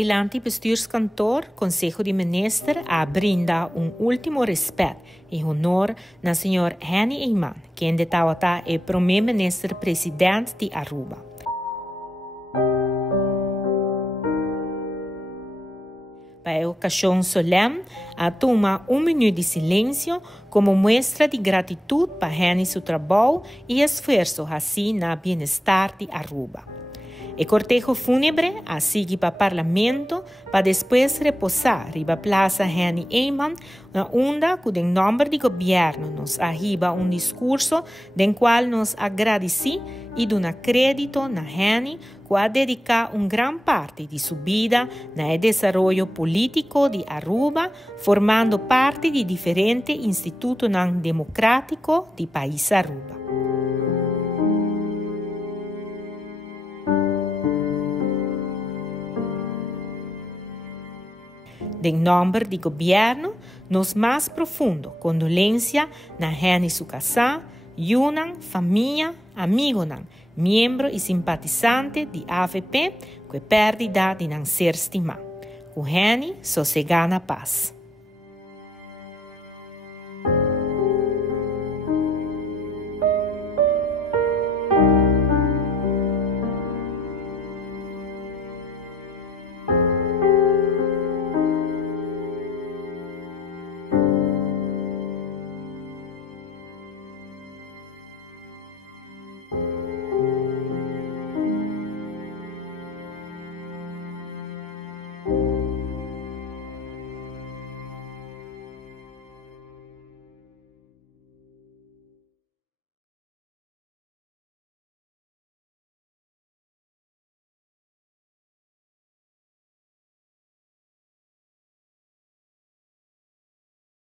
Dilante bestuurskantoor, Consejo de Minister, a brinda último respeito e honor na senhor Henny Eyman, quem de Tawata é primeiro-ministro presidente de Aruba. Para a ocasião solene, a toma minuto de silêncio como mostra de gratidão para Henny seu trabalho e esforço assim na bem-estar de Aruba. O cortejo fúnebre a seguir para o parlamento para depois repousar riba Plaza Henny Eyman, na onda que o nome do governo nos arriba discurso do qual nos agradeci e dá crédito na Henny que a dedicar grande parte de sua vida no desenvolvimento político de Aruba, formando parte de diferentes institutos democráticos do país Aruba. Em nome do governo, nos mais profundo condolência na Henny sua casa, Yunan, família, amigo, membro e simpatizante de AVP, que perdida de não ser estimado. Com Henny, sossega na paz.